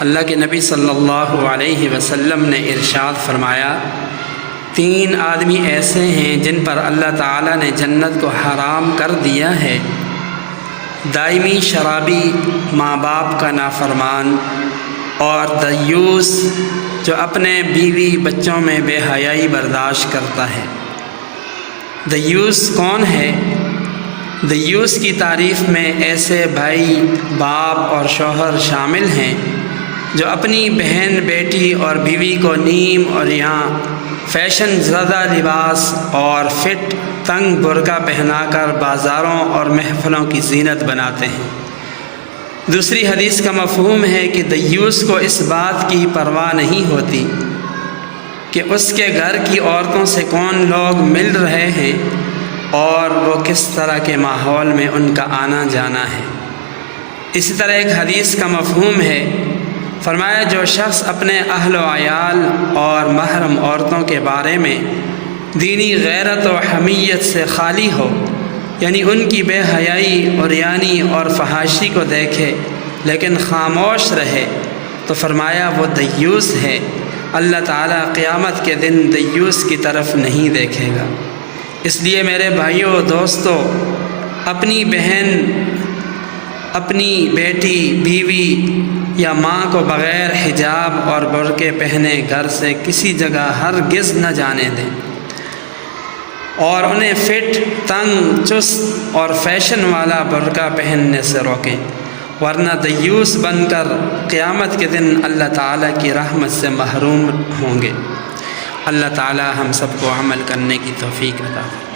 اللہ کے نبی صلی اللہ علیہ وسلم نے ارشاد فرمایا، 3 آدمی ایسے ہیں جن پر اللہ تعالیٰ نے جنت کو حرام کر دیا ہے: دائمی شرابی، ماں باپ کا نافرمان، اور دیوس جو اپنے بیوی بچوں میں بے حیائی برداشت کرتا ہے۔ دیوس کون ہے؟ دیوس کی تعریف میں ایسے بھائی، باپ اور شوہر شامل ہیں جو اپنی بہن، بیٹی اور بیوی کو نیم اور یا فیشن زدہ لباس اور فٹ تنگ برقع پہنا کر بازاروں اور محفلوں کی زینت بناتے ہیں۔ دوسری حدیث کا مفہوم ہے کہ دیوس کو اس بات کی پرواہ نہیں ہوتی کہ اس کے گھر کی عورتوں سے کون لوگ مل رہے ہیں اور وہ کس طرح کے ماحول میں ان کا آنا جانا ہے۔ اسی طرح ایک حدیث کا مفہوم ہے، فرمایا جو شخص اپنے اہل و عیال اور محرم عورتوں کے بارے میں دینی غیرت و حمیت سے خالی ہو، یعنی ان کی بے حیائی، عریانی اور فحاشی کو دیکھے لیکن خاموش رہے، تو فرمایا وہ دیوس ہے۔ اللہ تعالیٰ قیامت کے دن دیوس کی طرف نہیں دیکھے گا۔ اس لیے میرے بھائیوں، دوستو، اپنی بہن، اپنی بیٹی، بیوی یا ماں کو بغیر حجاب اور برقعے پہنے گھر سے کسی جگہ ہرگز نہ جانے دیں، اور انہیں فٹ، تنگ، چست اور فیشن والا برقع پہننے سے روکیں، ورنہ دیوس بن کر قیامت کے دن اللہ تعالیٰ کی رحمت سے محروم ہوں گے۔ اللہ تعالیٰ ہم سب کو عمل کرنے کی توفیق عطا فرمائے۔